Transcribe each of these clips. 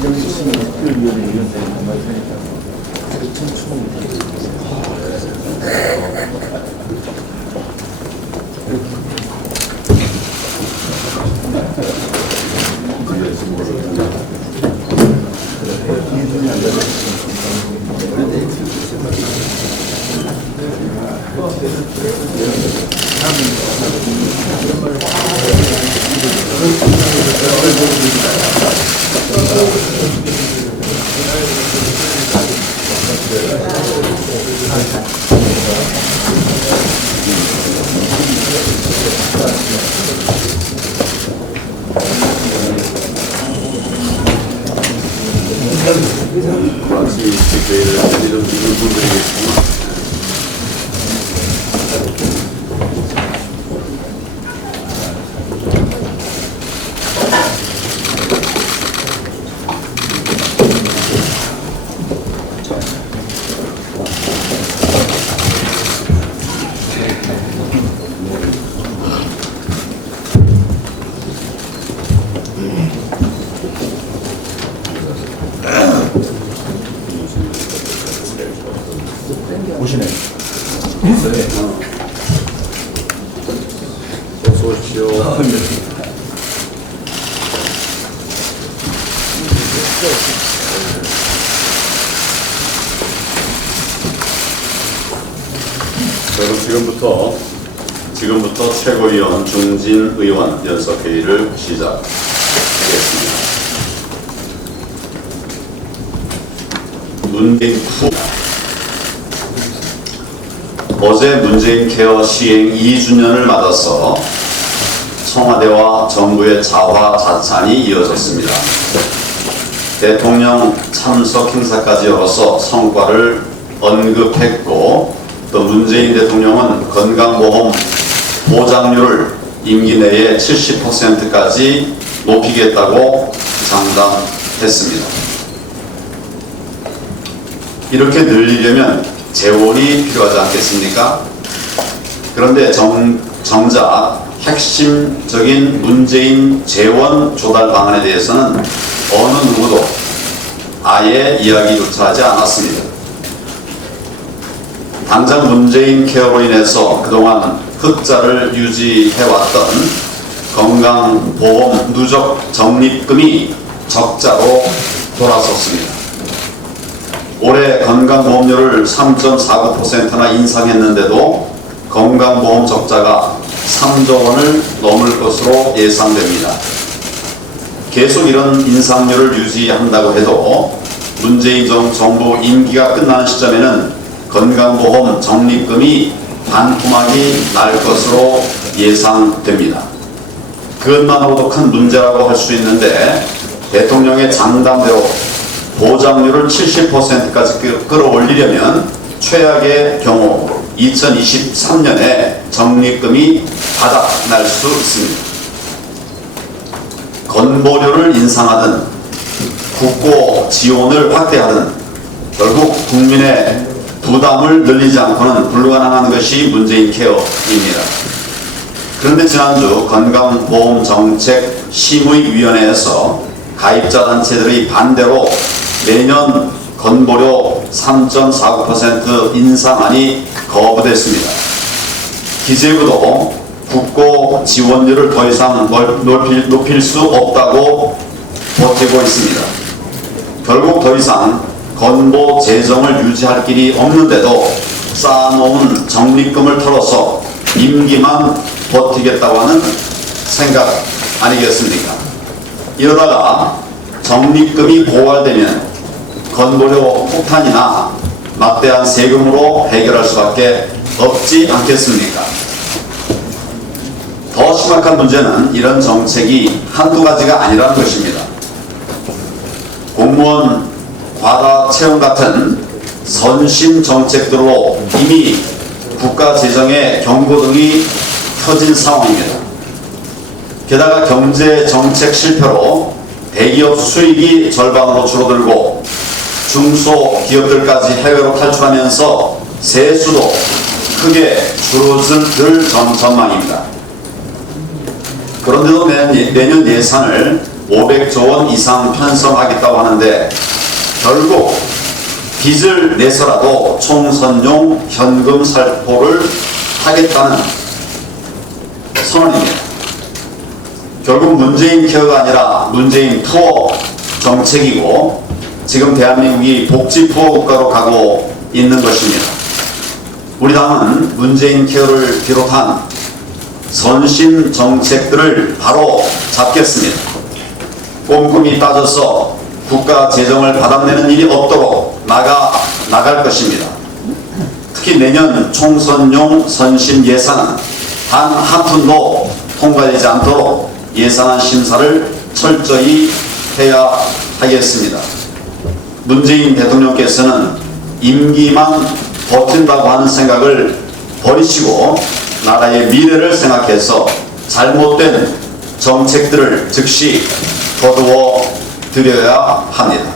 한정식 특별위원회 위원장이 정말 편했다고. 마치 집회를 이런 분들이 계시구나. 오시네. 어서 오십시오. 자, 그럼 지금부터 최고위원 중진 의원 연석회의를 시작하겠습니다. 문재인 후 어제 문재인 케어 시행 2주년을 맞아서 청와대와 정부의 자화자찬이 이어졌습니다. 대통령 참석 행사까지 열어서 성과를 언급했고, 또 문재인 대통령은 건강보험 보장률을 임기 내에 70%까지 높이겠다고 장담했습니다. 이렇게 늘리려면 재원이 필요하지 않겠습니까? 그런데 정작 핵심적인 문재인 재원 조달 방안에 대해서는 어느 누구도 아예 이야기조차 하지 않았습니다. 당장 문재인 케어로 인해서 그동안 흑자를 유지해왔던 건강보험 누적 적립금이 적자로 돌아섰습니다. 올해 건강보험료를 3.49%나 인상했는데도 건강보험 적자가 3조 원을 넘을 것으로 예상됩니다. 계속 이런 인상률을 유지한다고 해도 문재인 정부 임기가 끝나는 시점에는 건강보험 적립금이 반토막이 날 것으로 예상됩니다. 그것만으로도 큰 문제라고 할 수 있는데, 대통령의 장담대로 보장률을 70%까지 끌어올리려면 최악의 경우 2023년에 적립금이 바닥날 수 있습니다. 건보료를 인상하든 국고 지원을 확대하든 결국 국민의 부담을 늘리지 않고는 불가능한 것이 문재인 케어입니다. 그런데 지난주 건강보험정책심의위원회에서 가입자 단체들의 반대로 내년 건보료 3.49% 인상안이 거부됐습니다. 기재부도 국고 지원율을 더 이상 높일 수 없다고 버티고 있습니다. 결국 더 이상 건보 재정을 유지할 길이 없는데도 쌓아놓은 적립금을 털어서 임기만 버티겠다고 하는 생각 아니겠습니까? 이러다가 적립금이 고갈되면 건보료 폭탄이나 막대한 세금으로 해결할 수밖에 없지 않겠습니까? 더 심각한 문제는 이런 정책이 한두 가지가 아니라는 것입니다. 공무원 과다 채용 같은 선심 정책들로 이미 국가 재정의 경고등이 켜진 상황입니다. 게다가 경제 정책 실패로 대기업 수익이 절반으로 줄어들고 중소기업들까지 해외로 탈출하면서 세수도 크게 줄어들 전망입니다. 그런데도 내년 예산을 500조 원 이상 편성하겠다고 하는데 결국 빚을 내서라도 총선용 현금 살포를 하겠다는 선언입니다. 결국 문재인 케어가 아니라 문재인 투어 정책이고 지금 대한민국이 복지 투어 국가로 가고 있는 것입니다. 우리 당은 문재인 케어를 비롯한 선심 정책들을 바로 잡겠습니다. 꼼꼼히 따져서 국가 재정을 바닥내는 일이 없도록 나갈 것입니다. 특히 내년 총선용 선심 예산은 단 한 푼도 통과되지 않도록 예산안 심사를 철저히 해야 하겠습니다. 문재인 대통령께서는 임기만 버틴다고 하는 생각을 버리시고 나라의 미래를 생각해서 잘못된 정책들을 즉시 거두어 드려야 합니다.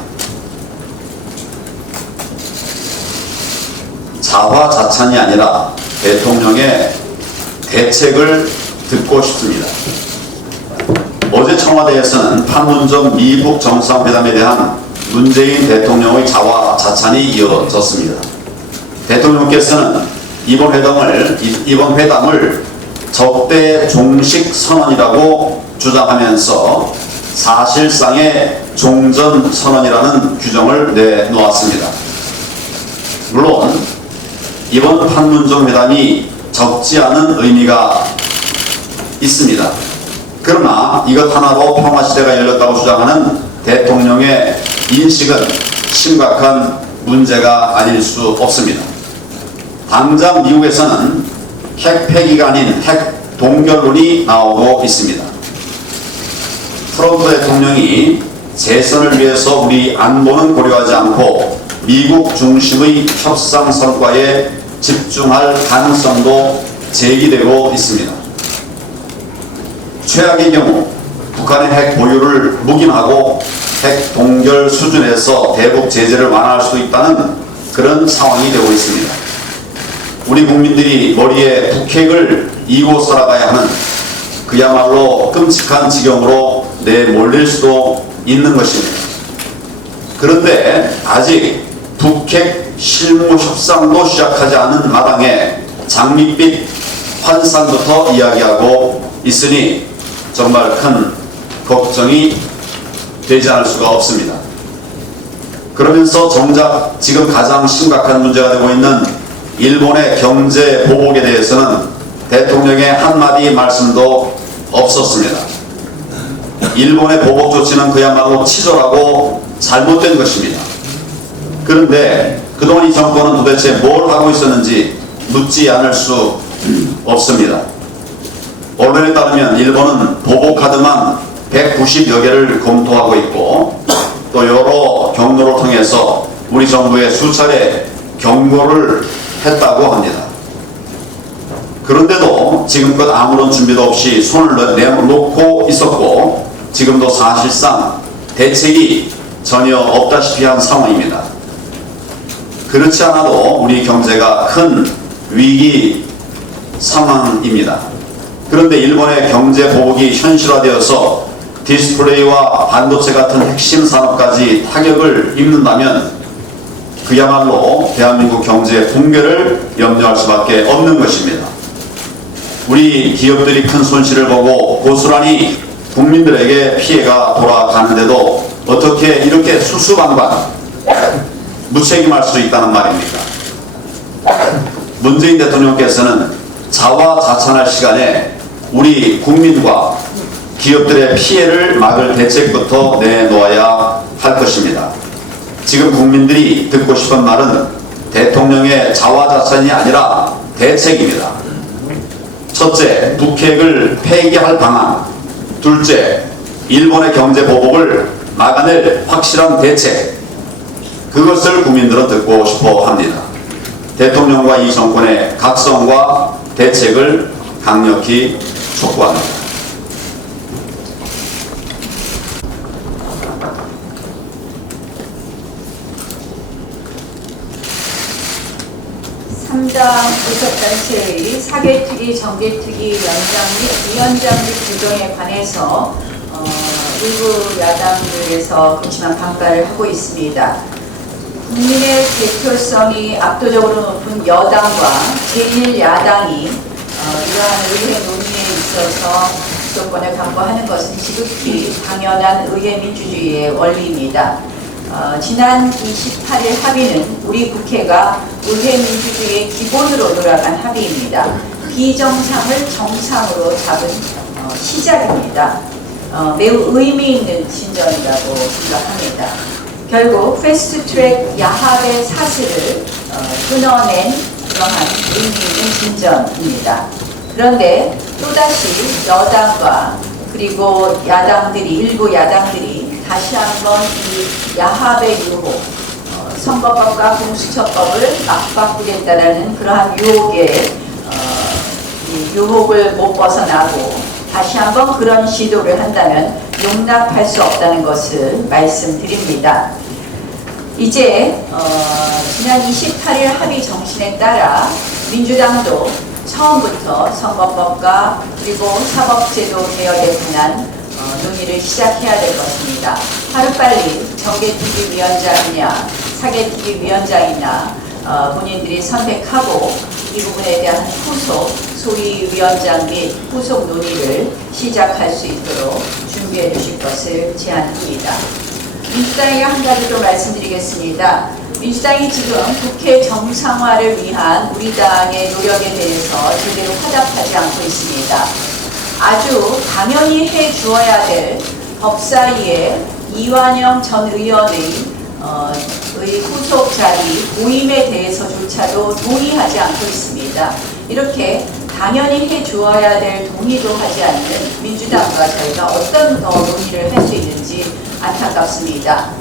자화자찬이 아니라 대통령의 대책을 듣고 싶습니다. 어제 청와대에서는 판문점 미국 정상회담에 대한 문재인 대통령의 자화자찬이 이어졌습니다. 대통령께서는 이번 회담을 적대 종식 선언이라고 주장하면서 사실상의 종전 선언이라는 규정을 내놓았습니다. 물론 이번 판문점 회담이 적지 않은 의미가 있습니다. 그러나 이것 하나로 평화시대가 열렸다고 주장하는 대통령의 인식은 심각한 문제가 아닐 수 없습니다. 당장 미국에서는 핵 폐기가 아닌 핵 동결론이 나오고 있습니다. 트럼프 대통령이 재선을 위해서 우리 안보는 고려하지 않고 미국 중심의 협상 성과에 집중할 가능성도 제기되고 있습니다. 최악의 경우 북한의 핵 보유를 묵인하고 핵 동결 수준에서 대북 제재를 완화할 수도 있다는 그런 상황이 되고 있습니다. 우리 국민들이 머리에 북핵을 이고 살아가야 하는 그야말로 끔찍한 지경으로 내몰릴 수도 있는 것입니다. 그런데 아직 북핵 실무 협상도 시작하지 않은 마당에 장밋빛 환산부터 이야기하고 있으니 정말 큰 걱정이 되지 않을 수가 없습니다. 그러면서 정작 지금 가장 심각한 문제가 되고 있는 일본의 경제 보복에 대해서는 대통령의 한마디 말씀도 없었습니다. 일본의 보복 조치는 그야말로 치졸하고 잘못된 것입니다. 그런데 그동안 이 정권은 도대체 뭘 하고 있었는지 묻지 않을 수 없습니다. 언론에 따르면 일본은 보복 카드만 190여 개를 검토하고 있고 또 여러 경로를 통해서 우리 정부에 수차례 경고를 했다고 합니다. 그런데도 지금껏 아무런 준비도 없이 손을 내놓고 있었고 지금도 사실상 대책이 전혀 없다시피 한 상황입니다. 그렇지 않아도 우리 경제가 큰 위기 상황입니다. 그런데 일본의 경제 보복이 현실화되어서 디스플레이와 반도체 같은 핵심 산업까지 타격을 입는다면 그야말로 대한민국 경제 붕괴를 염려할 수밖에 없는 것입니다. 우리 기업들이 큰 손실을 보고 고스란히 국민들에게 피해가 돌아가는데도 어떻게 이렇게 수수방관 무책임할 수 있다는 말입니까? 문재인 대통령께서는 자화자찬할 시간에 우리 국민과 기업들의 피해를 막을 대책부터 내놓아야 할 것입니다. 지금 국민들이 듣고 싶은 말은 대통령의 자화자찬이 아니라 대책입니다. 첫째, 북핵을 폐기할 방안. 둘째, 일본의 경제 보복을 막아낼 확실한 대책. 그것을 국민들은 듣고 싶어 합니다. 대통령과 이 정권의 각성과 대책을 강력히 촉구합니다. 삼당 교섭단체의 사개특위, 정개특위 연장 및 위원장 및 조정에 관해서 일부 야당들에서 그렇지만 반발을 하고 있습니다. 국민의 대표성이 압도적으로 높은 여당과 제1야당이 이러한 의회 논의에 있어서 주도권을 강구하는 것은 지극히 당연한 의회 민주주의의 원리입니다. 지난 28일 합의는 우리 국회가 의회 민주주의의 기본으로 돌아간 합의입니다. 비정상을 정상으로 잡은 시작입니다. 매우 의미 있는 진전이라고 생각합니다. 결국 패스트트랙 야합의 사슬을 끊어낸 그러한 의미 있는 진전입니다. 그런데 또다시 여당과 그리고 야당들이 일부 야당들이 다시 한번 이 야합의 유혹, 선거법과 공수처법을 막 바꾸겠다라는 그러한 유혹을 못 벗어나고 다시 한번 그런 시도를 한다면 용납할 수 없다는 것을 말씀드립니다. 이제 지난 28일 합의 정신에 따라 민주당도 처음부터 선거법과 그리고 사법제도 개혁에 관한 논의를 시작해야 될 것입니다. 하루빨리 정개특위위원장이냐 사개특위위원장이나 본인들이 선택하고 이 부분에 대한 후속 소위 위원장 및 후속 논의를 시작할 수 있도록 준비해 주실 것을 제안합니다. 민주당에게 한 가지 더 말씀드리겠습니다. 민주당이 지금 국회 정상화를 위한 우리 당의 노력에 대해서 제대로 화답하지 않고 있습니다. 아주 당연히 해 주어야 될 법사위의 이완영 전 의원의 후속 자리 모임에 대해서조차도 동의하지 않고 있습니다. 이렇게 당연히 해 주어야 될 동의도 하지 않는 민주당과 저희가 어떤 논의를 할 수 있는지 안타깝습니다.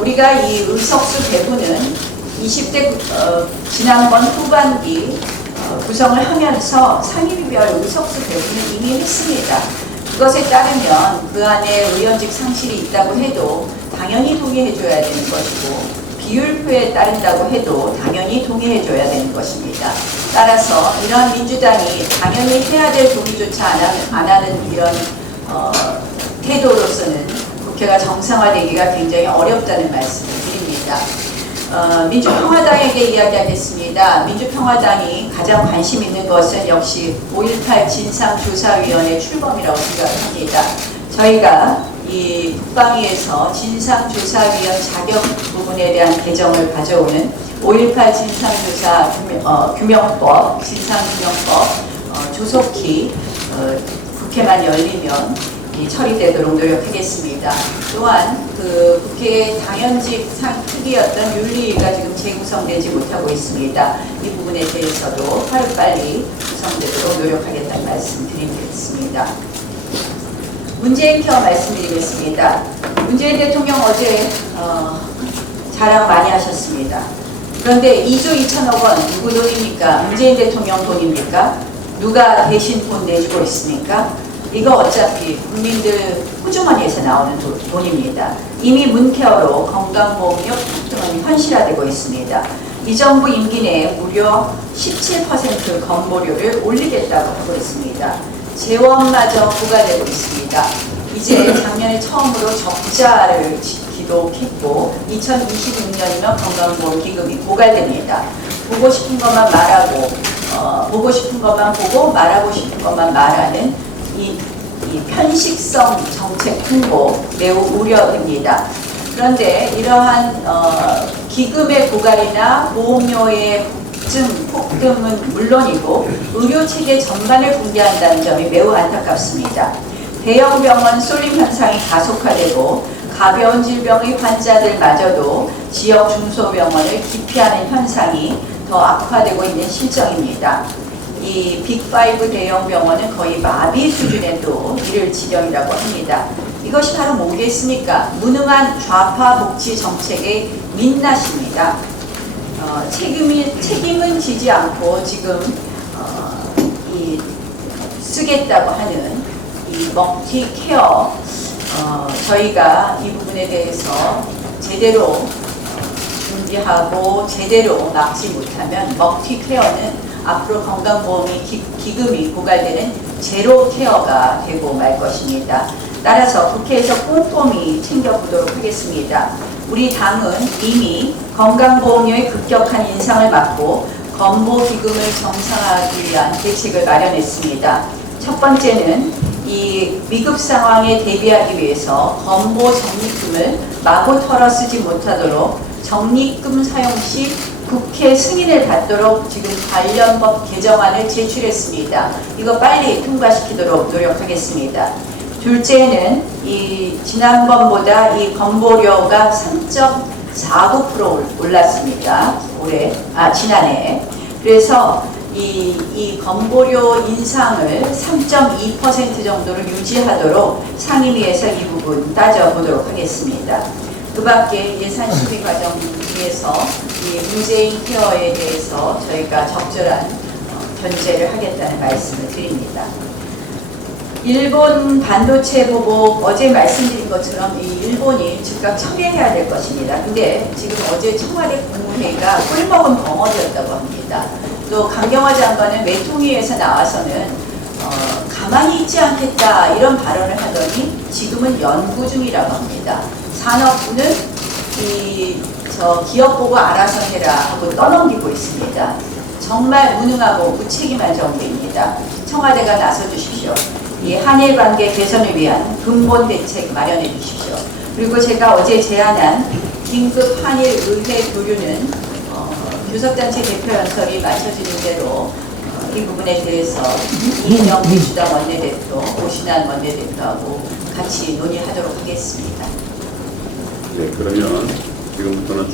우리가 이 의석수 배분은 20대 지난번 후반기 구성을 하면서 상임위별 의석수 배분을 이미 했습니다. 그것에 따르면 그 안에 의원직 상실이 있다고 해도 당연히 동의해줘야 되는 것이고 비율표에 따른다고 해도 당연히 동의해줘야 되는 것입니다. 따라서 이러한 민주당이 당연히 해야 될 동의조차 안 하는 이런 태도로서는 국회가 정상화되기가 굉장히 어렵다는 말씀을 드립니다. 민주평화당에게 이야기하겠습니다. 민주평화당이 가장 관심 있는 것은 역시 5.18 진상조사위원회 출범이라고 생각합니다. 저희가 이 국방위에서 진상조사위원 자격 부분에 대한 개정을 가져오는 5.18 진상조사 규명법, 진상규명법 조속히 국회만 열리면 처리되도록 노력하겠습니다. 또한 그 국회의 당연직 특위였던 윤리위가 지금 재구성되지 못하고 있습니다. 이 부분에 대해서도 하루빨리 구성되도록 노력하겠다는 말씀 드리겠습니다. 문재인 케어 말씀드리겠습니다. 문재인 대통령 어제 자랑 많이 하셨습니다. 그런데 2조 2천억 원 누구 돈입니까? 문재인 대통령 돈입니까? 누가 대신 돈 내주고 있습니까? 이거 어차피 국민들 호주머니에서 나오는 돈입니다. 이미 문케어로 건강보험료 폭등은 현실화되고 있습니다. 이 정부 임기 내에 무려 17% 건보료를 올리겠다고 하고 있습니다. 재원마저 부과되고 있습니다. 이제 작년에 처음으로 적자를 기록했고 2026년이면 건강보험 기금이 고갈됩니다. 보고 싶은 것만 말하고 보고 싶은 것만 보고 말하고 싶은 것만 말하는 이 편식성 정책 홍보 매우 우려됩니다. 그런데 이러한 기금의 고갈이나 보험료의 폭등은 물론이고 의료체계 전반을 붕괴한다는 점이 매우 안타깝습니다. 대형 병원 쏠림 현상이 가속화되고 가벼운 질병의 환자들마저도 지역 중소병원을 기피하는 현상이 더 악화되고 있는 실정입니다. 이 빅5 대형 병원은 거의 마비 수준에도 이를 지경이라고 합니다. 이것이 바로 뭐겠습니까? 무능한 좌파 복지 정책의 민낯입니다. 책임은 지지 않고 지금 쓰겠다고 하는 이 먹튀 케어 저희가 이 부분에 대해서 제대로 준비하고 제대로 막지 못하면 먹튀 케어는 앞으로 건강보험이 기금이 고갈되는 제로 케어가 되고 말 것입니다. 따라서 국회에서 꼼꼼히 챙겨보도록 하겠습니다. 우리 당은 이미 건강보험료의 급격한 인상을 막고 건보기금을 정상화하기 위한 대책을 마련했습니다. 첫 번째는 이 위급 상황에 대비하기 위해서 건보 적립금을 마구 털어 쓰지 못하도록 적립금 사용 시 국회 승인을 받도록 지금 관련법 개정안을 제출했습니다. 이거 빨리 통과시키도록 노력하겠습니다. 둘째는 이 지난번보다 이 건보료가 3.49% 올랐습니다. 지난해. 그래서 이 건보료 인상을 3.2% 정도를 유지하도록 상임위에서 이 부분 따져보도록 하겠습니다. 그 밖에 예산 심의 과정에서 이 문재인 케어에 대해서 저희가 적절한 견제를 하겠다는 말씀을 드립니다. 일본 반도체 보복 어제 말씀드린 것처럼 이 일본이 즉각 청계해야 될 것입니다. 근데 지금 어제 청와대 국무회의가 꿀먹은 벙어리였다고 합니다. 또 강경화 장관은 외통위에서 나와서는 가만히 있지 않겠다 이런 발언을 하더니 지금은 연구 중이라고 합니다. 산업부는 기업 보고 알아서 해라 하고 떠넘기고 있습니다. 정말 무능하고 무책임한 정부입니다. 청와대가 나서 주십시오. 이 한일 관계 개선을 위한 근본 대책 마련해 주십시오. 그리고 제가 어제 제안한 긴급 한일 의회 교류는 교섭단체 대표 연설이 마쳐지는 대로 이 부분에 대해서 이인영 민주당 원내대표, 오신환 원내대표하고 같이 논의하도록 하겠습니다. 네, 그러면 지금부터는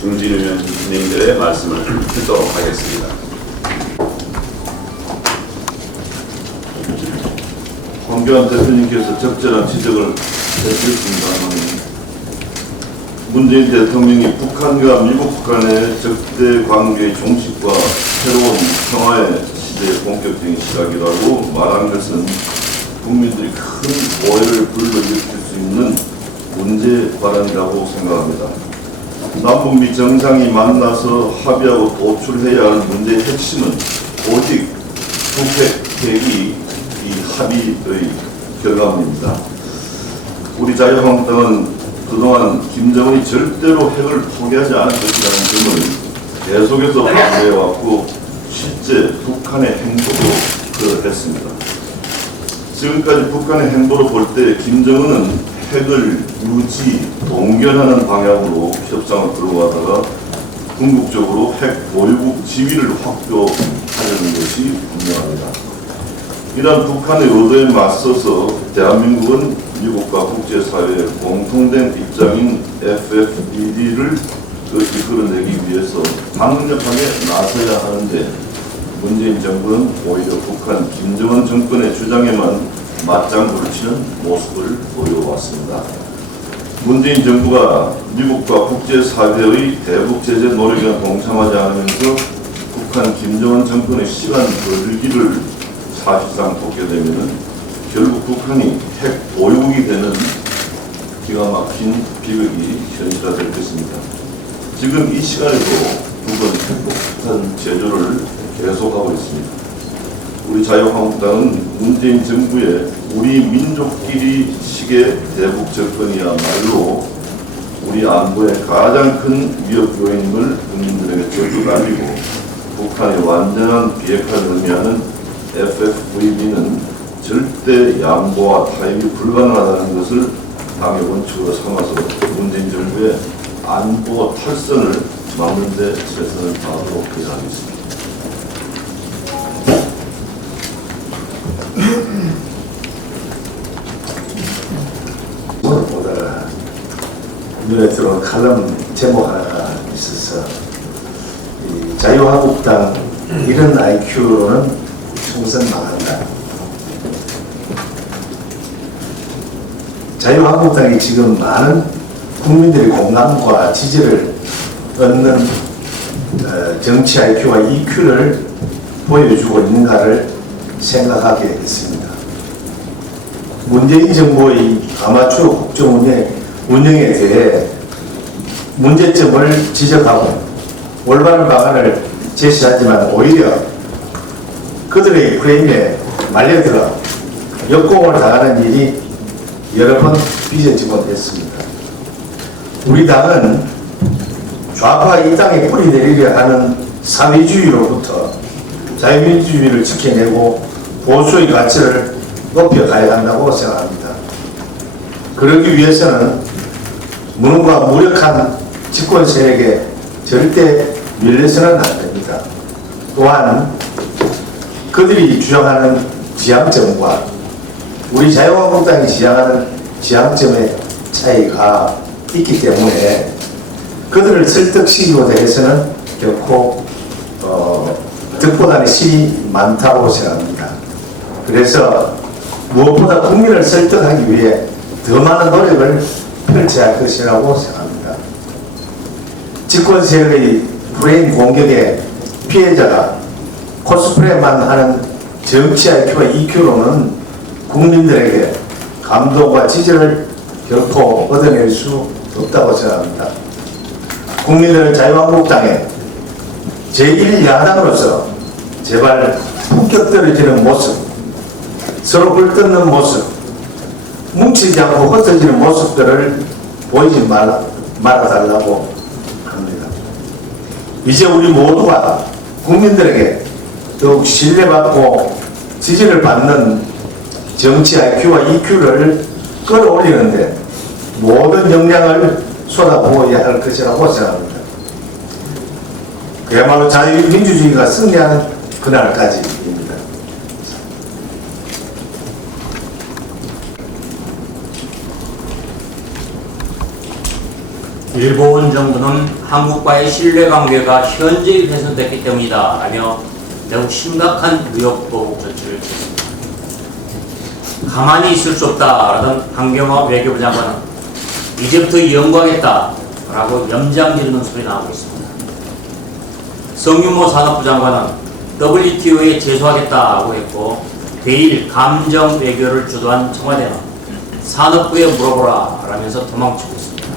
중진 의원님들의 말씀을 듣도록 하겠습니다. 황교안 대표님께서 적절한 지적을 해주셨습니다만 문재인 대통령이 북한과 미국 간의 적대 관계의 종식과 새로운 평화의 시대의 본격적인 시작이라고 말한 것은 국민들이 큰 오해를 불러일으킬 수 있는 문제 발언이라고 생각합니다. 남북 미 정상이 만나서 합의하고 도출해야 할 문제의 핵심은 오직 북핵 핵이 이 합의의 결과물입니다. 우리 자유한국당은 그동안 김정은이 절대로 핵을 포기하지 않을 것이라는 점을 계속해서 강조해왔고 실제 북한의 행보도 그랬습니다. 지금까지 북한의 행보로 볼 때 김정은은 핵을 유지, 동결하는 방향으로 협상을 끌어가다가 궁극적으로 핵 보유국 지위를 확보하려는 것이 분명합니다. 이러한 북한의 의도에 맞서서 대한민국은 미국과 국제사회의 공통된 입장인 FFBD를 이끌어내기 위해서 강력하게 나서야 하는데 문재인 정부는 오히려 북한 김정은 정권의 주장에만 맞장구를 치는 모습을 보여왔습니다. 문재인 정부가 미국과 국제사회의 대북 제재 노력에 동참하지 않으면서 북한 김정은 정권의 시간 벌기를 사실상 돕게 되면 결국 북한이 핵 보유국이 되는 기가 막힌 비극이 현실화될 것입니다. 지금 이 시간에도 북은 핵폭탄 제조를 계속하고 있습니다. 우리 자유한국당은 문재인 정부의 우리 민족끼리 식의 대북 접근이야말로 우리 안보의 가장 큰 위협 요인임을 국민들에게 적극 알리고 북한의 완전한 비핵화를 의미하는 FFVB는 절대 양보와 타협이 불가능하다는 것을 당의 원칙으로 삼아서 문재인 정부의 안보 탈선을 막는 데 최선을 다하도록 해야 하겠습니다. 오늘 보다가 눈에 들어온 칼럼 제목 하나가 있어서 이 자유한국당 이런 IQ로는 총선 망한다. 자유한국당이 지금 많은 국민들의 공감과 지지를 얻는 정치 IQ와 EQ를 보여주고 있는가를 생각하게 됐습니다. 문재인 정부의 아마추어 국정 운영에 대해 문제점을 지적하고 올바른 방안을 제시하지만 오히려 그들의 프레임에 말려들어 역공을 당하는 일이 여러 번 빚어지 못했습니다. 우리 당은 좌파 이 땅에 뿌리 내리려 하는 사회주의로부터 자유민주주의를 지켜내고 보수의 가치를 높여가야 한다고 생각합니다. 그러기 위해서는 무능과 무력한 집권 세력에 절대 밀려서는 안 됩니다. 또한 그들이 주장하는 지향점과 우리 자유한국당이 지향하는 지향점의 차이가 있기 때문에 그들을 설득시키고 대해서는 결코 득보다는 실이 많다고 생각합니다. 그래서 무엇보다 국민을 설득하기 위해 더 많은 노력을 펼쳐야 할 것이라고 생각합니다. 집권 세력의 프레임 공격의 피해자가 코스프레만 하는 정치 IQ와 EQ로는 국민들에게 감동과 지지를 결코 얻어낼 수 없다고 생각합니다. 국민들은 자유한국당에 제1야당으로서 제발 품격 떨어지는 모습, 서로 불뜯는 모습, 뭉치지 않고 흩어지는 모습들을 보이지 말아달라고 합니다. 이제 우리 모두가 국민들에게 더욱 신뢰받고 지지를 받는 정치 IQ와 EQ를 끌어올리는데 모든 역량을 쏟아부어야 할 것이라고 생각합니다. 그야말로 자유민주주의가 승리하는 그날까지입니다. 일본 정부는 한국과의 신뢰관계가 현저히 훼손됐기 때문이다 라며 매우 심각한 무역보복 조치를 취했습니다. 가만히 있을 수 없다라던 황경화 외교부 장관은 이제부터 연구하겠다 라고 염장지르는 소리 나오고 있습니다. 성윤모 산업부 장관은 WTO에 제소하겠다고 했고 대일 감정 외교를 주도한 청와대는 산업부에 물어보라 라면서 도망치고 있습니다.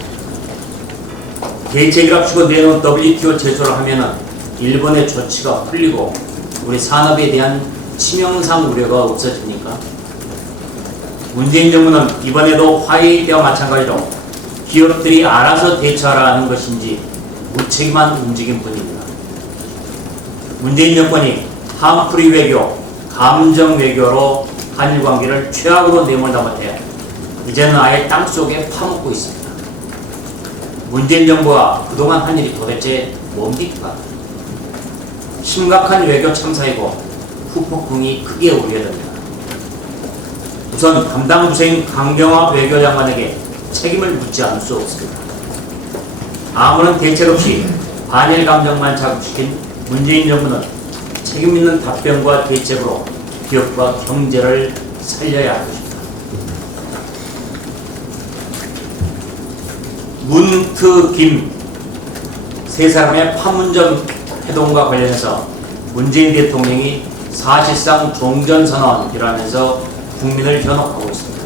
대책이랍시고 내놓은 WTO 제소를 하면은 일본의 조치가 풀리고 우리 산업에 대한 치명상 우려가 없어집니까? 문재인 정부는 이번에도 화웨이 때와 마찬가지로 기업들이 알아서 대처하라는 것인지 무책임한 움직임뿐입니다. 문재인 정권이 한풀이 외교, 감정 외교로 한일 관계를 최악으로 내몰다 못해 이제는 아예 땅속에 파묻고 있습니다. 문재인 정부와 그동안 한 일이 도대체 뭡니까? 심각한 외교 참사이고 후폭풍이 크게 우려됩니다. 우선 담당 부서인 강경화 외교장관에게 책임을 묻지 않을 수 없습니다. 아무런 대책 없이 반일 감정만 자극시킨 문재인 정부는 책임 있는 답변과 대책으로 기업과 경제를 살려야 할 것입니다. 문트 김 세 사람의 판문점 회동과 관련해서 문재인 대통령이 사실상 종전선언이라면서 국민을 현혹하고 있습니다.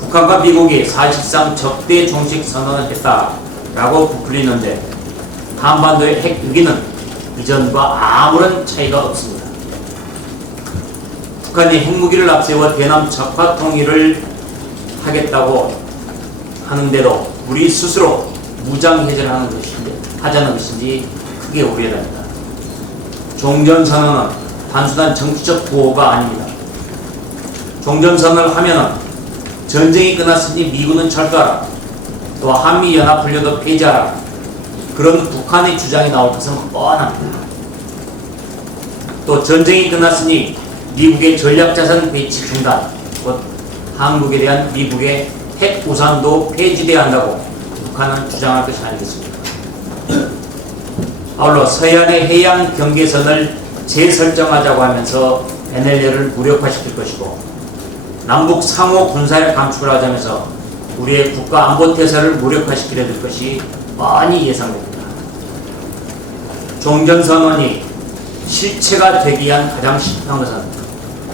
북한과 미국이 사실상 적대 종식 선언을 했다라고 부풀리는데 한반도의 핵 위기는 이전과 아무런 차이가 없습니다. 북한이 핵무기를 앞세워 대남 적화 통일을 하겠다고 하는데도 우리 스스로 무장해제를 하자는 것인지 크게 우려됩니다. 종전선언은 단순한 정치적 구호가 아닙니다. 종전선언을 하면은 전쟁이 끝났으니 미군은 철수하라, 또 한미연합훈련도 폐지하라, 그런 북한의 주장이 나올 것은 뻔합니다. 또 전쟁이 끝났으니 미국의 전략자산 배치 중단, 곧 한국에 대한 미국의 핵 우산도 폐지돼야 한다고 북한은 주장할 것이 아니겠습니까? 아울러 서해안의 해양 경계선을 재설정하자고 하면서 NLL을 무력화시킬 것이고 남북 상호 군사력 감축을 하자면서 우리의 국가 안보 태세를 무력화시키려 들 것이 뻔히 예상됩니다. 종전선언이 실체가 되기 위한 가장 실패한 것은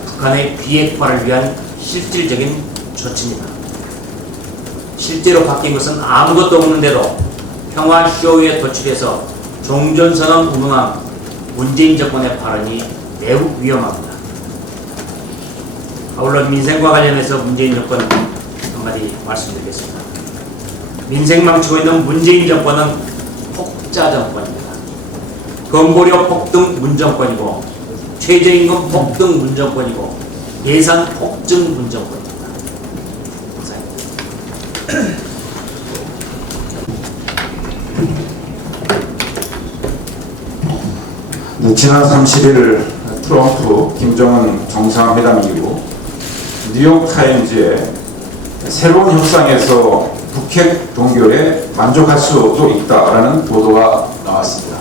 북한의 비핵화를 위한 실질적인 조치입니다. 실제로 바뀐 것은 아무것도 없는데도 평화쇼에 도출해서 종전선언 운운한 문재인 정권의 발언이 매우 위험합니다. 아울러 민생과 관련해서 문재인 정권 한마디 말씀드리겠습니다. 민생 망치고 있는 문재인 정권은 폭자 정권입니다. 건보료 폭등 문정권이고 최저임금 폭등 문정권이고 예산 폭증 문정권입니다. 감사합니다. 네, 지난 30일 트럼프 김정은 정상회담이고 뉴욕타임즈에 새로운 협상에서 북핵 동결에 만족할 수도 있다라는 보도가 나왔습니다.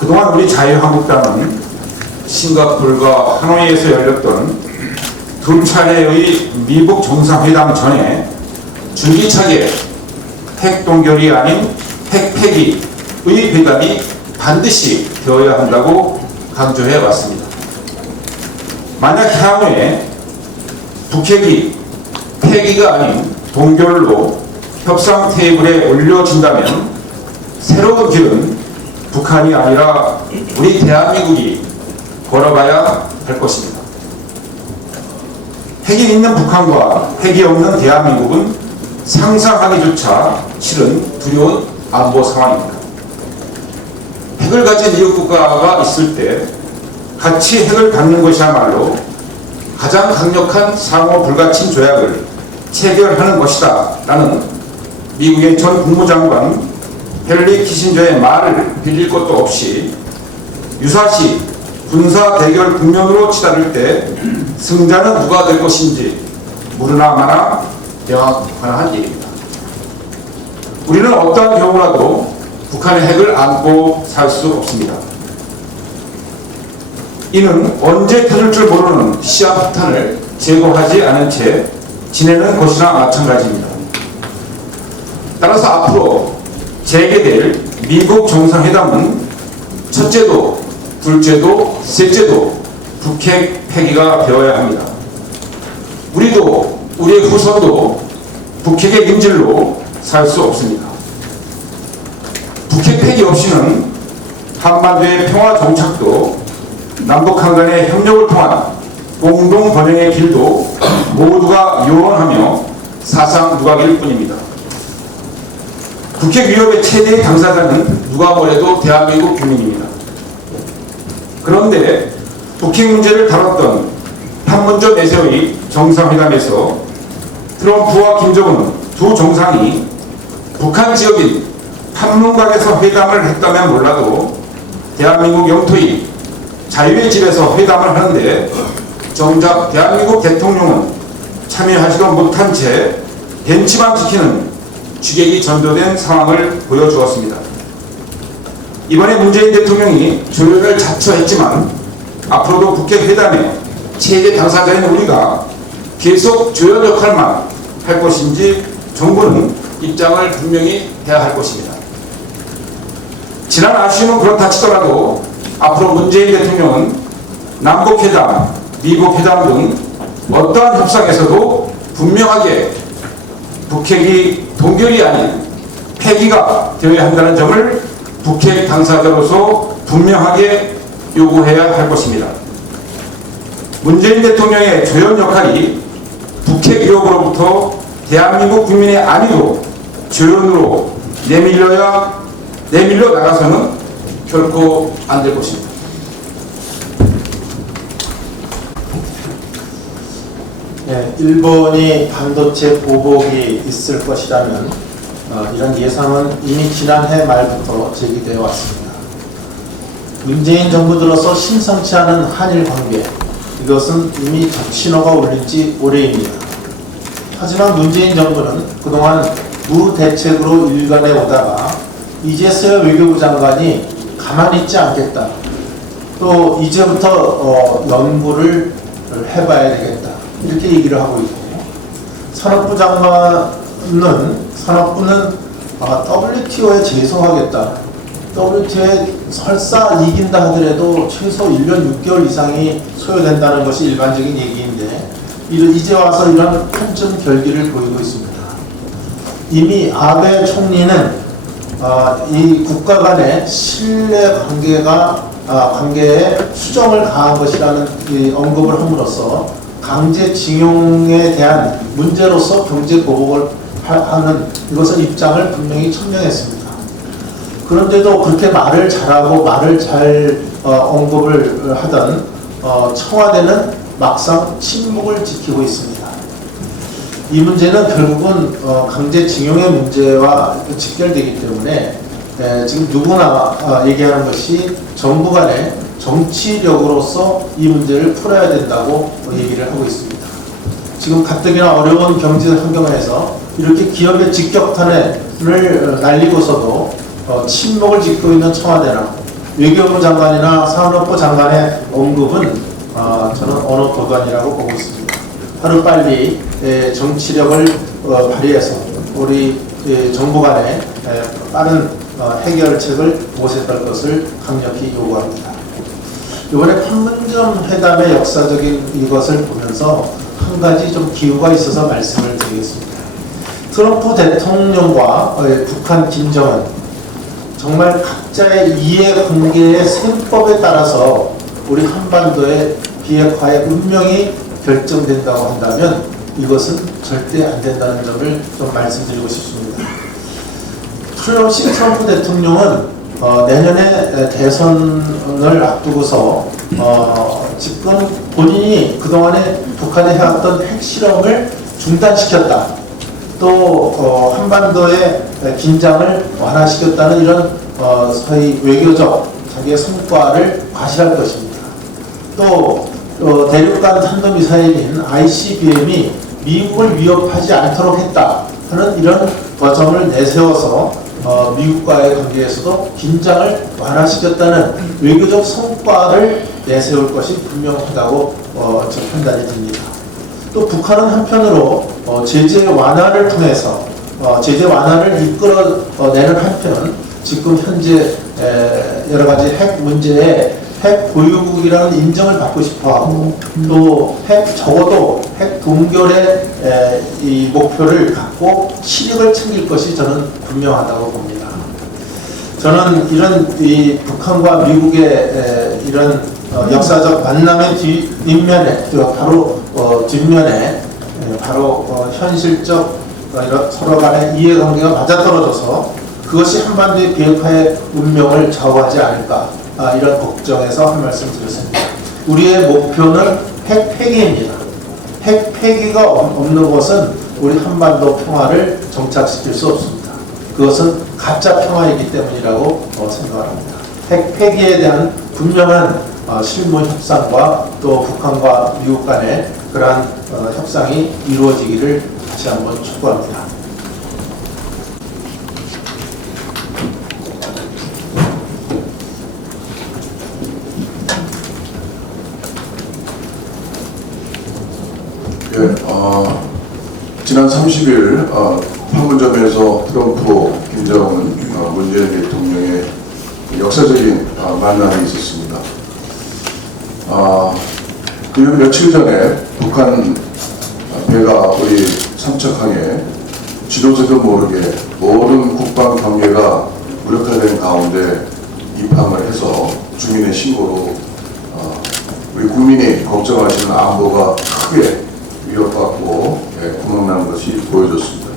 그동안 우리 자유한국당은 싱가포르와 하노이에서 열렸던 두 차례의 미국 정상회담 전에 줄기차게 핵 동결이 아닌 핵 폐기의 회담이 반드시 되어야 한다고 강조해 왔습니다. 만약 향후에 북핵이 폐기가 아닌 동결로 협상 테이블에 올려진다면 새로운 길은 북한이 아니라 우리 대한민국이 걸어가야 할 것입니다. 핵이 있는 북한과 핵이 없는 대한민국은 상상하기조차 싫은 두려운 안보 상황입니다. 핵을 가진 이웃 국가가 있을 때 같이 핵을 갖는 것이야말로 가장 강력한 상호 불가침 조약을 체결하는 것이다 라는 미국의 전 국무장관 헨리 키신저의 말을 빌릴 것도 없이 유사시 군사 대결 국면으로 치달을 때 승자는 누가 될 것인지 물으나 마나 명확한 일입니다. 우리는 어떠한 경우라도 북한의 핵을 안고 살 수 없습니다. 이는 언제 터질 줄 모르는 시한폭탄을 제거하지 않은 채 지내는 것이나 마찬가지입니다. 따라서 앞으로 재개될 미국 정상회담은 첫째도 둘째도 셋째도 북핵 폐기가 되어야 합니다. 우리도 우리의 후손도 북핵의 인질로 살 수 없습니다. 북핵 폐기 없이는 한반도의 평화 정착도 남북한 간의 협력을 통한 공동 번영의 길도 모두가 요원하며 사상 누각일 뿐입니다. 북핵 위협의 최대의 당사자는 누가 뭐래도 대한민국 국민입니다. 그런데 북핵 문제를 다뤘던 판문점 내세의 정상회담에서 트럼프와 김정은 두 정상이 북한 지역인 판문각에서 회담을 했다면 몰라도 대한민국 영토인 자유의 집에서 회담을 하는데 정작 대한민국 대통령은 참여하지도 못한 채 벤치만 지키는 주객이 전도된 상황을 보여주었습니다. 이번에 문재인 대통령이 조율을 자처했지만 앞으로도 북핵 회담의 최대 당사자인 우리가 계속 조율 역할만 할 것인지 정부는 입장을 분명히 해야 할 것입니다. 지난 아쉬움은 그렇다 치더라도 앞으로 문재인 대통령은 남북회담, 미국회담 등 어떠한 협상에서도 분명하게 북핵이 동결이 아닌 폐기가 되어야 한다는 점을 북핵 당사자로서 분명하게 요구해야 할 것입니다. 문재인 대통령의 조연 역할이 북핵 위협으로부터 대한민국 국민의 안위로 조연으로 내밀려 나가서는 결코 안 될 것입니다. 네, 일본이 반도체 보복이 있을 것이라면 이런 예상은 이미 지난해 말부터 제기되어 왔습니다. 문재인 정부 들어서 심상치 않은 한일 관계, 이것은 이미 적신호가 울린 지 오래입니다. 하지만 문재인 정부는 그동안 무대책으로 일관해 오다가 이제서야 외교부 장관이 가만히 있지 않겠다. 또 이제부터 연구를 해봐야 되겠다. 이렇게 얘기를 하고 있고, 산업부 장관은 WTO에 제소하겠다. WTO에 설사 이긴다 하더라도 최소 1년 6개월 이상이 소요된다는 것이 일반적인 얘기인데 이제 와서 이런 한점 결기를 보이고 있습니다. 이미 아베 총리는 이 국가 간의 신뢰 관계에 수정을 가한 것이라는 언급을 함으로써 강제징용에 대한 문제로서 경제 보복을 하는 이것은 입장을 분명히 천명했습니다. 그런데도 그렇게 말을 잘하고 말을 잘 언급을 하던 청와대는 막상 침묵을 지키고 있습니다. 이 문제는 결국은 강제징용의 문제와 직결되기 때문에 지금 누구나 얘기하는 것이 정부 간의 정치력으로서 이 문제를 풀어야 된다고 얘기를 하고 있습니다. 지금 가뜩이나 어려운 경제 환경에서 이렇게 기업의 직격탄을 날리고서도 침묵을 지키고 있는 청와대나 외교부 장관이나 산업부 장관의 언급은 저는 언어도단이라고 보고 있습니다. 하루빨리 정치력을 발휘해서 우리 정부 간의 빠른 해결책을 모색할 것을 강력히 요구합니다. 이번에 판문점 회담의 역사적인 이것을 보면서 한 가지 좀 기후가 있어서 말씀을 드리겠습니다. 트럼프 대통령과 북한 김정은 정말 각자의 이해관계의 셈법에 따라서 우리 한반도의 비핵화의 운명이 결정된다고 한다면 이것은 절대 안 된다는 점을 좀 말씀드리고 싶습니다. 트럼프 대통령은 내년에 대선을 앞두고서 지금 본인이 그동안에 북한에 해왔던 핵실험을 중단시켰다. 또 한반도의 긴장을 완화시켰다는 이런 소위 외교적 자기의 성과를 과시할 것입니다. 또 대륙간 탄도미사일인 ICBM이 미국을 위협하지 않도록 했다 하는 이런 점을 내세워서 미국과의 관계에서도 긴장을 완화시켰다는 외교적 성과를 내세울 것이 분명하다고 판단이 듭니다. 또 북한은 한편으로 제재 완화를 통해서 제재 완화를 이끌어내는 한편 지금 현재 여러 가지 핵 문제에 핵 보유국이라는 인정을 받고 싶어하고 또 적어도 핵 동결의 이 목표를 갖고 실익을 챙길 것이 저는 분명하다고 봅니다. 저는 이런 이 북한과 미국의 이런 역사적 만남의 뒷면에 바로 뒷면에 바로 현실적 이런 서로 간의 이해관계가 맞아떨어져서 그것이 한반도의 비핵화의 운명을 좌우하지 않을까 이런 걱정에서 한 말씀 드렸습니다. 우리의 목표는 핵 폐기입니다. 핵 폐기가 없는 것은 우리 한반도 평화를 정착시킬 수 없습니다. 그것은 가짜 평화이기 때문이라고 생각합니다. 핵 폐기에 대한 분명한 실무 협상과 또 북한과 미국 간의 그러한 협상이 이루어지기를 다시 한번 촉구합니다. 지난 30일 판문점에서 트럼프, 김정은, 문재인 대통령의 역사적인 만남이 있었습니다. 그 며칠 전에 북한 배가 우리 삼척항에 지도자도 모르게 모든 국방 경계가 무력화된 가운데 입항을 해서 주민의 신고로 우리 국민이 걱정하시는 안보가 크게 위협받고 구멍나는 것이 보여졌습니다.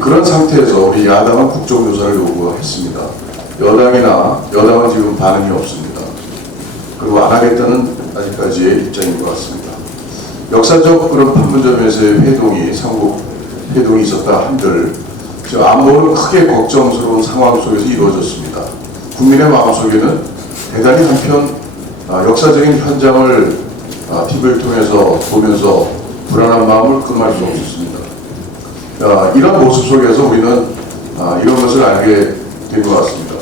그런 상태에서 우리 야당은 국정조사를 요구했습니다. 여당은 지금 반응이 없습니다. 그리고 안 하겠다는 아직까지의 입장인 것 같습니다. 역사적 그런 판문점에서의 회동이 삼국 회동이 있었다 한들 안보는 크게 걱정스러운 상황 속에서 이루어졌습니다. 국민의 마음속에는 대단히 한편 역사적인 현장을 TV를 통해서 보면서 불안한 마음을 금할 수 없었습니다. 이런 모습 속에서 우리는 이런 것을 알게 된 것 같습니다.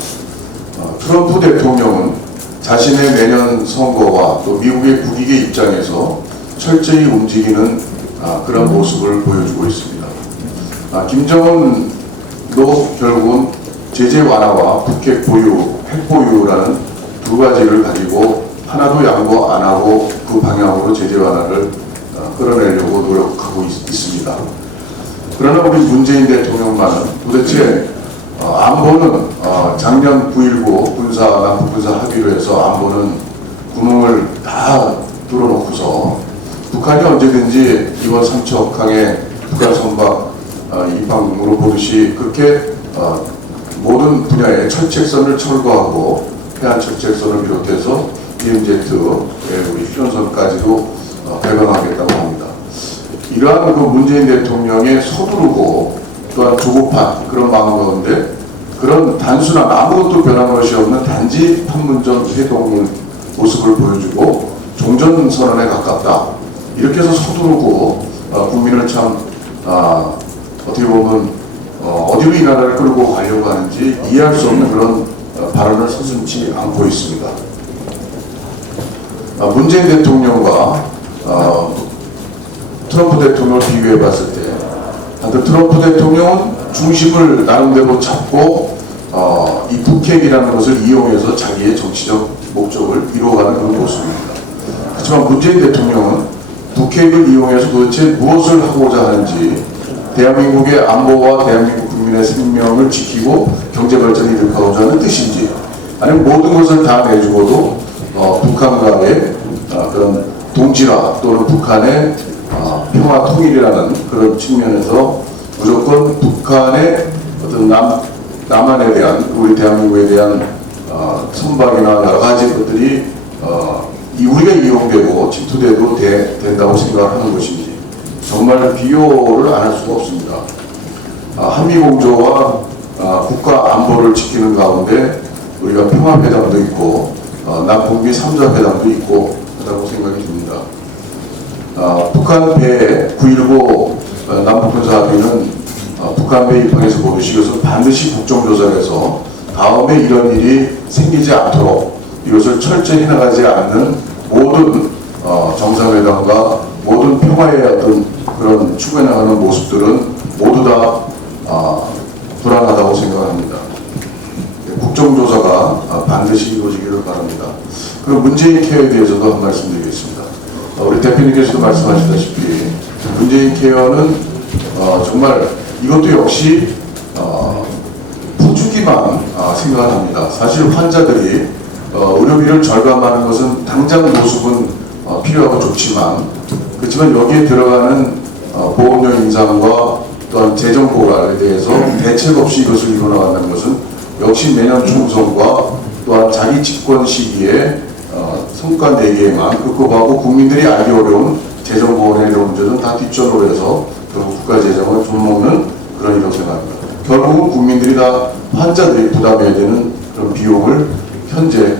트럼프 대통령은 자신의 내년 선거와 또 미국의 국익의 입장에서 철저히 움직이는 그런 모습을 보여주고 있습니다. 김정은도 결국은 제재 완화와 북핵 보유, 핵 보유라는 두 가지를 가지고 하나도 양보 안 하고 그 방향으로 제재 완화를 끌어내려고 노력하고 있습니다. 그러나 우리 문재인 대통령만은 도대체 안보는 작년 9.19 남북 군사 합의로 해서 안보는 구멍을 다 뚫어놓고서 북한이 언제든지 이번 삼척항의 북한 선박 입항으로 보듯이 그렇게 모든 분야의 철책선을 철거하고 해안 철책선을 비롯해서 EMZ의 우리 휴전선까지도 배방하겠다고 합니다. 이러한 그 문재인 대통령의 서두르고 또한 조급한 그런 마음 가운데 그런 단순한 아무것도 변한 것이 없는 단지 판문점 회동의 모습을 보여주고 종전선언에 가깝다. 이렇게 해서 서두르고 국민을 참 어떻게 보면 어디로 이 나라를 끌고 가려고 하는지 이해할 수 없는 그런 발언을 서슴지 않고 있습니다. 문재인 대통령과 트럼프 대통령을 비교해 봤을 때 트럼프 대통령은 중심을 나름대로 잡고 이 북핵이라는 것을 이용해서 자기의 정치적 목적을 이루어가는 그런 모습입니다. 하지만 문재인 대통령은 북핵을 이용해서 도대체 무엇을 하고자 하는지 대한민국의 안보와 대한민국 국민의 생명을 지키고 경제 발전을 일으키고자 하는 뜻인지 아니면 모든 것을 다 내주고도 북한과의 그런 동질화 또는 북한의 평화 통일이라는 그런 측면에서 무조건 북한의 어떤 남한에 대한 우리 대한민국에 대한 선박이나 여러 가지 것들이 우리가 이용되고 침투돼도 된다고 생각하는 것인지 정말 비교를 안 할 수가 없습니다. 한미공조와 국가 안보를 지키는 가운데 우리가 평화회담도 있고 남북미 3자 회담도 있고 하다고 생각이 듭니다. 북한 배 9.19 남북군사합의는 북한 배 입항에서 보듯이 이것은 반드시 국정조사를 해서 다음에 이런 일이 생기지 않도록 이것을 철저히 해나가지 않는 모든 정상회담과 모든 평화의 어떤 그런 추구해 나가는 모습들은 모두 다 불안하다고 생각합니다. 국정조사가 반드시 이루어지기를 바랍니다. 그리고 문재인 케어에 대해서도 한 말씀 드리겠습니다. 우리 대표님께서도 말씀하시다시피 문재인 케어는 정말 이것도 역시 부주기만 생각합니다. 사실 환자들이 의료비를 절감하는 것은 당장 모습은 필요하고 좋지만 그렇지만 여기에 들어가는 보험료 인상과 또한 재정 고갈에 대해서 대책 없이 이것을 이뤄나간다는 것은 역시 내년 총선과 또한 자기 집권 시기에 성과 내기에만 급급하고 국민들이 알기 어려운 재정 보완의 이런 문제는 다 뒷전으로 해서 결국 국가 재정을 좀먹는 그런 일이라고 생각합니다. 결국은 국민들이 다 환자들이 부담해야 되는 그런 비용을 현재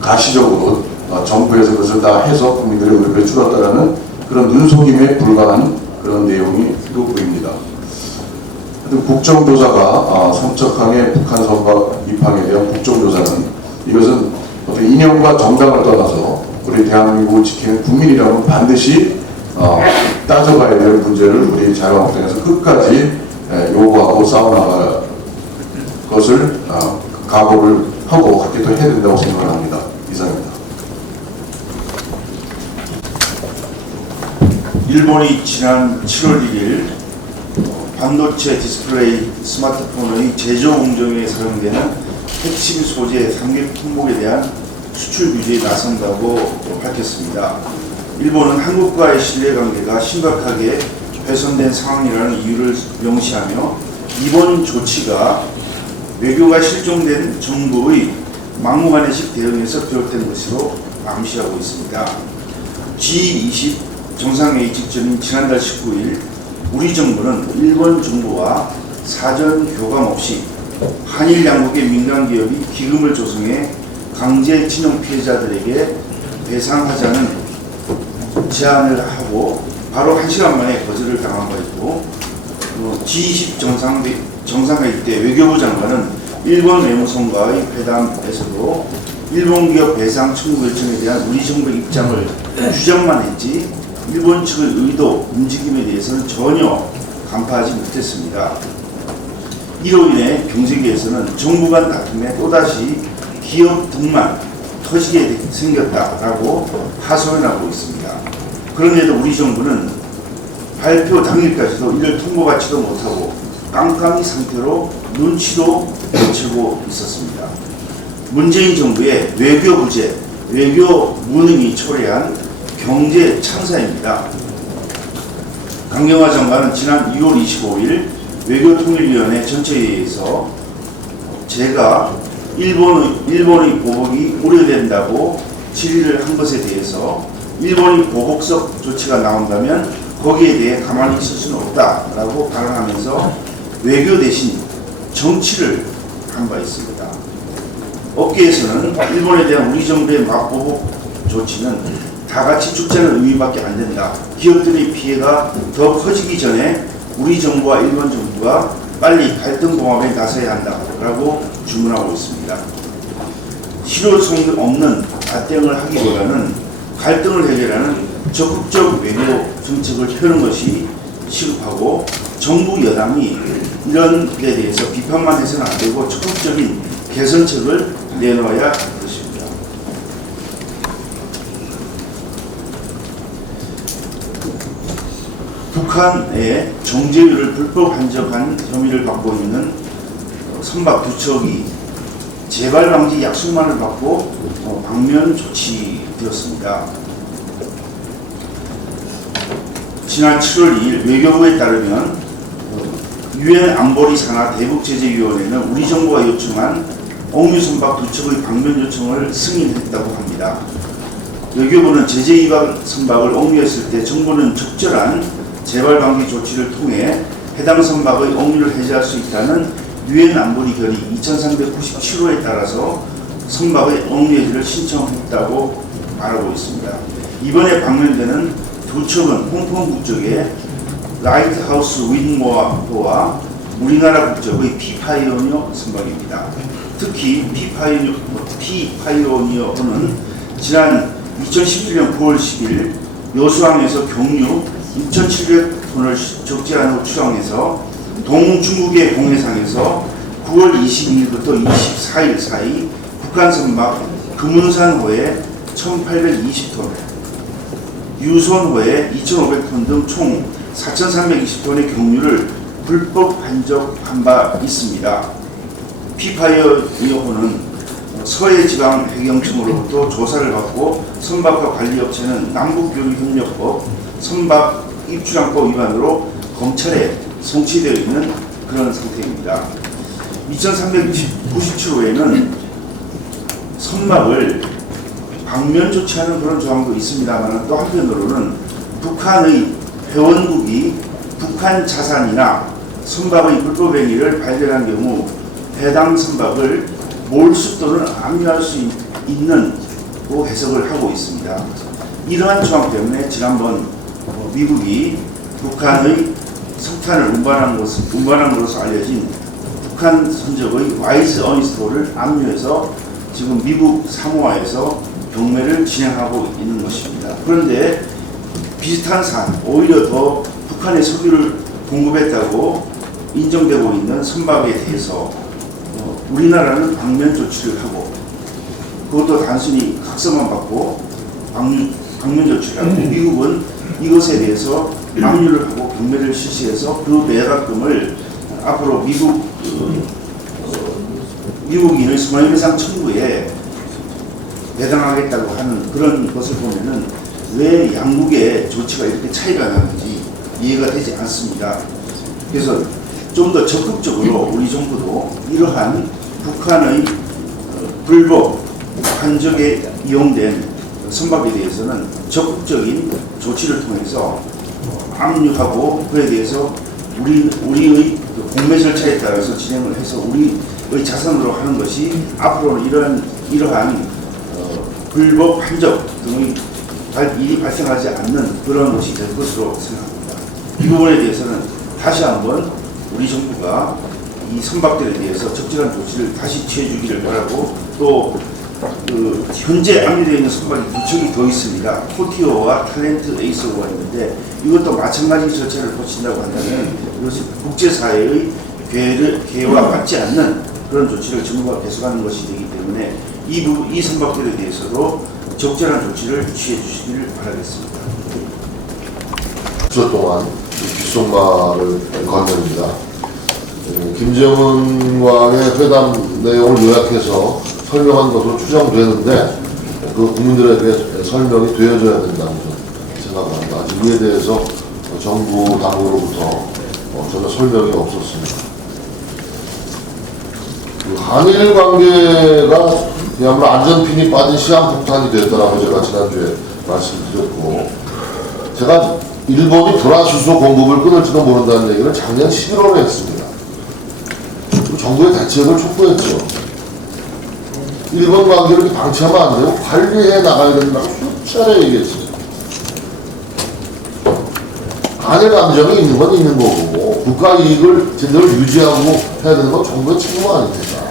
가시적으로 정부에서 그것을 다 해서 국민들의 의료비를 줄였다라는 그런 눈속임에 불과한 그런 내용이 또 보입니다. 국정조사가 삼척항의 북한 선박 입항에 대한 국정조사는 이것은 어떤 이념과 정당을 떠나서 우리 대한민국을 지키는 국민이라면 반드시 따져봐야 될 문제를 우리 자유한국당에서 끝까지 요구하고 싸워나갈 것을 각오를 하고 그렇게 또 해야 된다고 생각합니다. 이상입니다. 일본이 지난 7월 1일 반도체 디스플레이 스마트폰의 제조 공정에 사용되는 핵심 소재 상급 품목에 대한 수출 규제에 나선다고 밝혔습니다. 일본은 한국과의 신뢰관계가 심각하게 훼손된 상황이라는 이유를 명시하며 이번 조치가 외교가 실종된 정부의 막무가내식 대응에서 비롯된 것으로 암시하고 있습니다. G20 정상회의 직전인 지난달 19일 우리 정부는 일본 정부와 사전 교감 없이 한일 양국의 민간 기업이 기금을 조성해 강제 친용 피해자들에게 배상하자는 제안을 하고 바로 1시간 만에 거절을 당한 바 있고 G20 정상회의 때 외교부 장관은 일본 외무성과의 회담에서도 일본 기업 배상 청구 결정에 대한 우리 정부의 입장을 주장만 했지 일본 측의 의도, 움직임에 대해서는 전혀 간파하지 못했습니다. 이로 인해 경제계에서는 정부 간 다툼에 또다시 기업 등만 터지게 생겼다라고 하소연하고 있습니다. 그런데도 우리 정부는 발표 당일까지도 이를 통보받지도 못하고 깜깜이 상태로 눈치도 못 채고 있었습니다. 문재인 정부의 외교 부재, 외교 무능이 초래한 경제 참사입니다. 강경화 장관은 지난 2월 25일 외교통일위원회 전체회의에서 제가 일본의 보복이 우려된다고 질의를 한 것에 대해서 일본이 보복적 조치가 나온다면 거기에 대해 가만히 있을 수는 없다라고 발언하면서 외교 대신 정치를 한 바 있습니다. 업계에서는 일본에 대한 우리 정부의 맞보복 조치는 다 같이 죽자는 의미밖에 안 된다. 기업들의 피해가 더 커지기 전에 우리 정부와 일본 정부가 빨리 갈등 봉합에 나서야 한다라고 주문하고 있습니다. 실효성 없는 갈등을 하기보다는 갈등을 해결하는 적극적 외교 정책을 펴는 것이 시급하고 정부 여당이 이런 데 대해서 비판만 해서는 안 되고 적극적인 개선책을 내놓아야 할 것입니다. 북한의 정제유를 불법 한적한 혐의를 받고 있는 선박 두 척이 재발 방지 약속만을 받고 방면 조치되었습니다. 지난 7월 2일 외교부에 따르면 유엔 안보리 산하 대북제재위원회는 우리 정부가 요청한 옥류 선박 두 척의 방면 요청을 승인했다고 합니다. 외교부는 제재 위반 선박을 옥류했을 때 정부는 적절한 재발 방지 조치를 통해 해당 선박의 옥류를 해제할 수 있다는 유엔 안보리 결의 2397호에 따라서 선박의 옥류 해제를 신청했다고 말하고 있습니다. 이번에 방면되는 두 척은 홍콩 국적의 라이트하우스 윈모어와 우리나라 국적의 피파이오니어 선박입니다. 특히 피파이오니어는 지난 2017년 9월 10일 여수항에서 경유 6,700톤을 적재한 후 추정해서 동중국의 공해상에서 9월 22일부터 24일 사이 북한 선박 금운산호에 1,820톤, 유선호에 2,500톤 등 총 4,320톤의 경유를 불법 한적한 바 있습니다. 피파이어니어호는 서해지방 해경청으로부터 조사를 받고 선박과 관리업체는 남북교류협력법 선박 입출항법 위반으로 검찰에 송치되어 있는 그런 상태입니다. 2397호에는 선박을 방면 조치하는 그런 조항도 있습니다만 또 한편으로는 북한의 회원국이 북한 자산이나 선박의 불법 행위를 발견한 경우 해당 선박을 몰수 또는 압류할 수 있는 해석을 하고 있습니다. 이러한 조항 때문에 지난번 미국이 북한의 석탄을 운반한 것으로 알려진 북한 선적의 와이즈 어니스토를 압류해서 지금 미국 사모아에서 경매를 진행하고 있는 것입니다. 그런데 비슷한 사안, 오히려 더 북한의 석유를 공급했다고 인정되고 있는 선박에 대해서 우리나라는 방면 조치를 하고 그것도 단순히 각서만 받고 방면 조치를 하고 미국은 이것에 대해서 압류를 하고 경매를 실시해서 그 매각금을 앞으로 미국인의 손해배상 청구에 배당하겠다고 하는 그런 것을 보면은 왜 양국의 조치가 이렇게 차이가 나는지 이해가 되지 않습니다. 그래서 좀 더 적극적으로 우리 정부도 이러한 북한의 불법 한적에 이용된 선박에 대해서는 적극적인 조치를 통해서 압류하고 그에 대해서 우리의 공매 절차에 따라서 진행을 해서 우리의 자산으로 하는 것이 앞으로는 이러한 불법 한적 등의 일이 발생하지 않는 그런 것이 될 것으로 생각합니다. 이 부분에 대해서는 다시 한번 우리 정부가 이 선박들에 대해서 적절한 조치를 다시 취해주기를 바라고 또 현재 압류되어 있는 선박이 두 척이 더 있습니다. 코티오와 탤런트 에이스호가 있는데 이것도 마찬가지 절차를 거친다고 한다면 이것이 국제사회의 계획과 맞지 않는 그런 조치를 정부가 계속하는 것이 되기 때문에 이 선박들에 대해서도 적절한 조치를 취해 주시기를 바라겠습니다. 주 동안 귓속말을 건넵니다. 김정은과의 회담 내용을 요약해서 설명한 것으로 추정되는데 그 국민들에게 설명이 되어줘야 된다는 점. 이에 대해서 정부 당으로부터 전혀 설명이 없었습니다. 그 한일 관계가 그야말로 안전핀이 빠진 시한폭탄이 됐다라고 제가 지난주에 말씀드렸고, 제가 일본이 브라슈소 공급을 끊을지도 모른다는 얘기를 작년 11월에 했습니다. 정부의 대책을 촉구했죠. 일본 관계를 이렇게 방치하면 안 되고 관리해 나가야 된다고 수차례 얘기했어요. 한일 감정이 있는 건 있는 거고, 국가 이익을 제대로 유지하고 해야 되는 건 정부의 책임 아닙니까?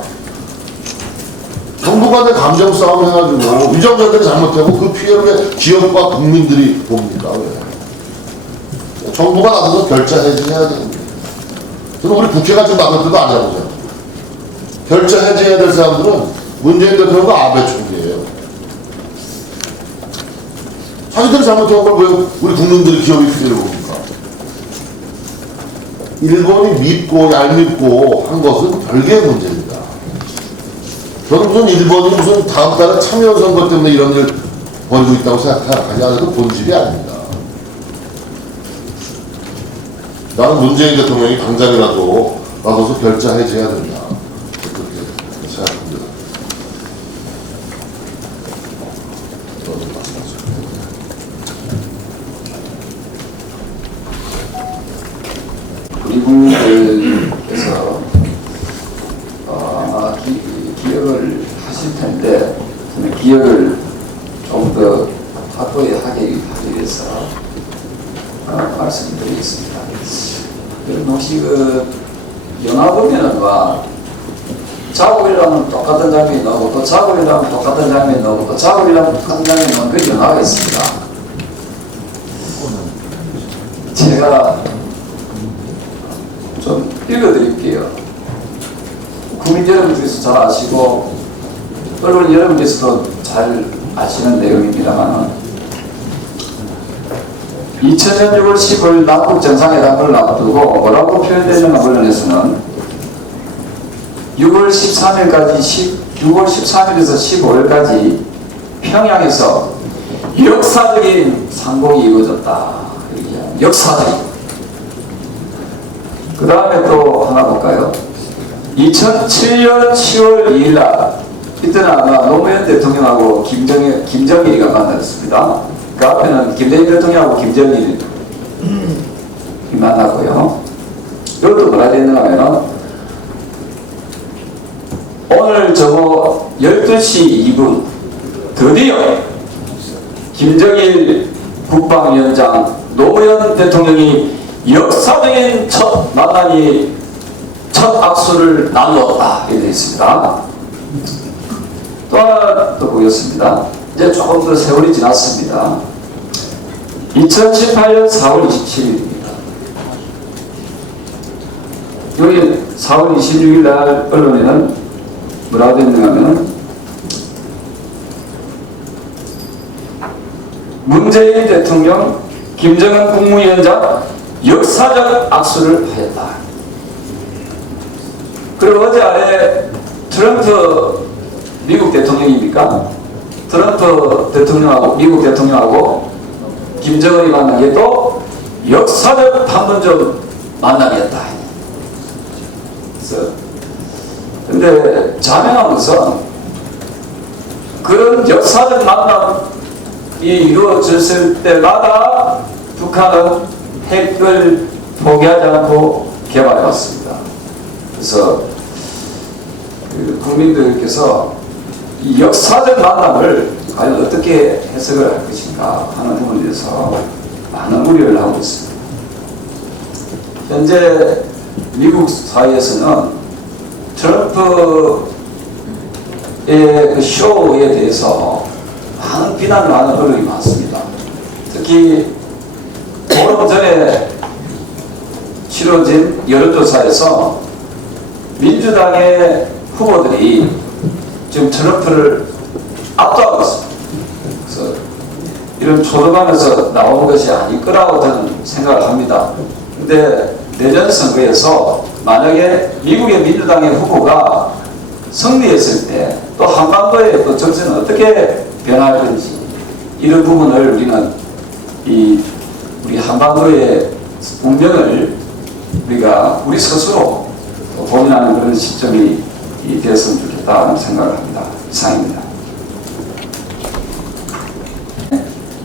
정부 간의 감정 싸움 해가지고 위정자들이 잘못하고 그 피해를 왜 기업과 국민들이 봅니까? 왜? 정부가 나서서 결자 해지해야 됩니다. 저는 우리 국회가 지금 나설 때도 아니라고 생각합니다. 결자 해지해야 될 사람들은 문재인 대통령과 아베 총리예요. 자기들이 잘못한 걸 왜 우리 국민들이 기업이 피해를 봅니까? 일본이 밉고 얄밉고 한 것은 별개의 문제입니다. 저는 무슨 일본이 무슨 다음 달에 참여선거 때문에 이런 일 벌이고 있다고 생각하지 않아도 본질이 아닙니다. 나는 문재인 대통령이 당장이라도 나서서 결자 해제해야 된다. 그렇게 생각합니다. 우리 국민들께서 기억을 하실 텐데, 저는 기억을 좀 더 확고히 하기 위해서 말씀드리겠습니다. 여러분 혹시 영화 보면은 자국이라면 똑같은 장면이 나오고 또 자국이라면 똑같은 장면이 나오고 또 자국이라면 똑같은 장면이 나오고 그 영화가 있습니다. 제가 좀 읽어드릴게요. 국민 여러분께서 잘 아시고 언론 여러분께서도 잘 아시는 내용입니다만, 2000년 6월 15일 남북 정상회담을 앞두고 뭐라고 표현되는 언론에서는 6월 13일에서 15일까지 평양에서 역사적인 상봉이 이루어졌다. 역사적인. 그 다음에 또 하나 볼까요? 2007년 10월 2일 날, 이때는 아마 노무현 대통령하고 김정일이가 만났습니다. 그 앞에는 김대중 대통령하고 김정일이 만났고요. 이것도 뭐라 됐는가 하면, 오늘 저거 12시 2분 드디어 김정일 국방위원장 노무현 대통령이 역사적인 첫 만남이 첫 악수를 나누었다 이렇게 되어 있습니다. 또 하나 또 보겠습니다. 이제 조금 더 세월이 지났습니다. 2018년 4월 27일입니다. 여기 4월 26일 날 언론에는 뭐라고 됐는가 하면, 문재인 대통령, 김정은 국무위원장 역사적 악수를 하였다. 그리고 어제 아래 트럼프 미국 대통령입니까? 트럼프 대통령하고 미국 대통령하고 김정은이 만난 게 또 역사적 판문점 만남이었다. 그래서 근데 자명한 것은 그런 역사적 만남이 이루어졌을 때마다 북한은 핵을 포기하지 않고 개발해 왔습니다. 그래서 국민들께서 이 역사적 만남을 과연 어떻게 해석을 할 것인가 하는 부분에 대해서 많은 우려를 하고 있습니다. 현재 미국 사회에서는 트럼프의 그 쇼에 대해서 많은 비난을 하는 언론이 많습니다. 특히 보름 전에 치러진 여론조사에서 민주당의 후보들이 지금 트럼프를 압도하고 있습니다. 그래서 이런 초도반에서 나오는 것이 아닐 거라고 저는 생각을 합니다. 근데 내년 선거에서 만약에 미국의 민주당의 후보가 승리했을 때 또 한반도의 또 정세는 어떻게 변할 건지, 이런 부분을 우리는 우리 우리 한반도의 운명을 우리가 우리 스스로 고민하는 그런 시점이 되었으면 좋겠다는 생각을 합니다. 이상입니다.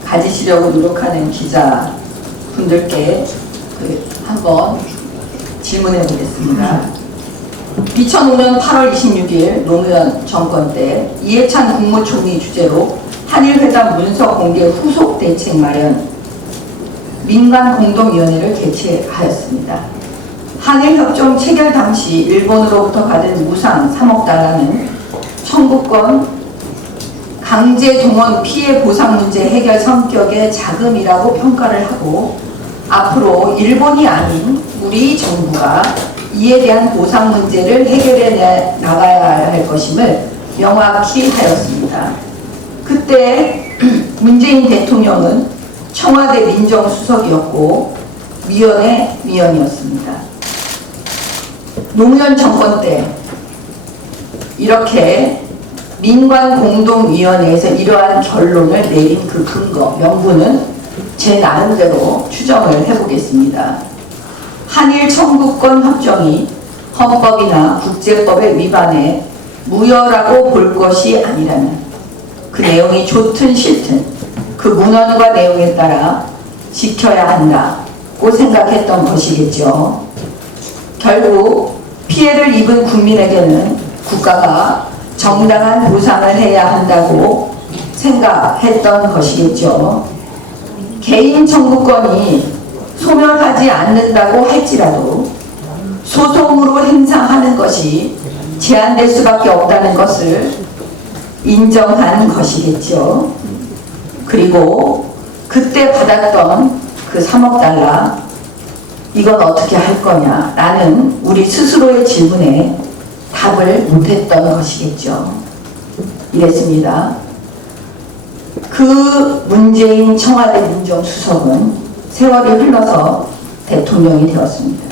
가지시려고 노력하는 기자분들께 한번 질문해 보겠습니다. 2005년 8월 26일 노무현 정권 때 이해찬 국무총리 주재로 한일회담 문서 공개 후속 대책 마련 민간공동위원회를 개최하였습니다. 한일협정 체결 당시 일본으로부터 받은 무상 3억 달러는 청구권 강제 동원 피해 보상 문제 해결 성격의 자금이라고 평가를 하고 앞으로 일본이 아닌 우리 정부가 이에 대한 보상 문제를 해결해 나가야 할 것임을 명확히 하였습니다. 그때 문재인 대통령은 청와대 민정수석이었고 위원회 위원이었습니다. 노무현 정권 때 이렇게 민관공동위원회에서 이러한 결론을 내린 그 근거, 명분은 제 나름대로 추정을 해보겠습니다. 한일 청구권 협정이 헌법이나 국제법에 위반해 무효라고 볼 것이 아니라면 그 내용이 좋든 싫든 그 문헌과 내용에 따라 지켜야 한다고 생각했던 것이겠죠. 결국 피해를 입은 국민에게는 국가가 정당한 보상을 해야 한다고 생각했던 것이겠죠. 개인 청구권이 소멸하지 않는다고 할지라도 소송으로 행사하는 것이 제한될 수밖에 없다는 것을 인정한 것이겠죠. 그리고 그때 받았던 그 3억 달러 이건 어떻게 할 거냐라는 우리 스스로의 질문에 답을 못했던 것이겠죠. 이랬습니다. 그 문재인 청와대 민정수석은 세월이 흘러서 대통령이 되었습니다.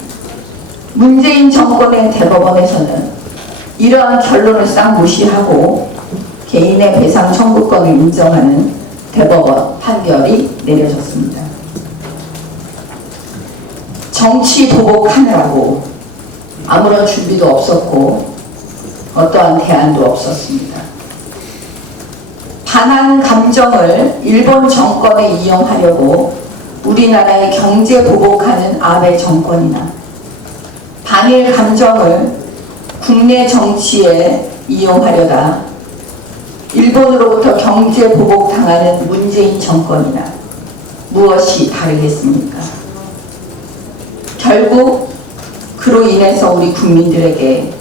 문재인 정권의 대법원에서는 이러한 결론을 싹 무시하고 개인의 배상 청구권을 인정하는 대법원 판결이 내려졌습니다. 정치 보복하느라고 아무런 준비도 없었고 어떠한 대안도 없었습니다. 반한 감정을 일본 정권에 이용하려고 우리나라의 경제 보복하는 아베 정권이나 반일 감정을 국내 정치에 이용하려다 일본으로부터 경제 보복당하는 문재인 정권이나 무엇이 다르겠습니까? 결국 그로 인해서 우리 국민들에게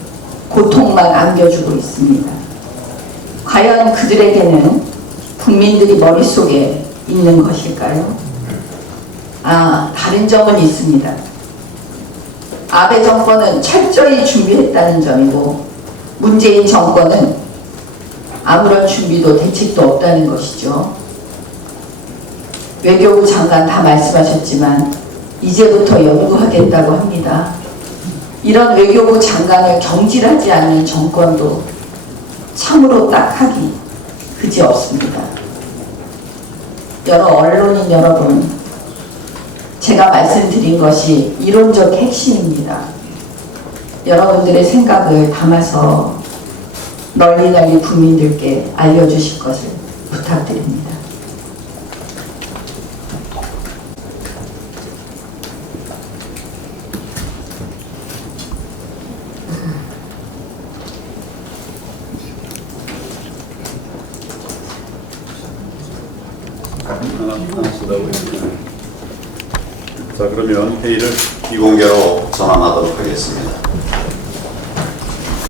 고통만 안겨주고 있습니다. 과연 그들에게는 국민들이 머릿속에 있는 것일까요? 다른 점은 있습니다. 아베 정권은 철저히 준비했다는 점이고 문재인 정권은 아무런 준비도 대책도 없다는 것이죠. 외교부 장관 다 말씀하셨지만 이제부터 연구하겠다고 합니다. 이런 외교부 장관을 경질하지 않는 정권도 참으로 딱하기 그지없습니다. 여러 언론인 여러분, 제가 말씀드린 것이 이론적 핵심입니다. 여러분들의 생각을 담아서 널리 국민들께 알려주실 것을 부탁드립니다. 자, 그러면 회의를 비공개로 전환하도록 하겠습니다.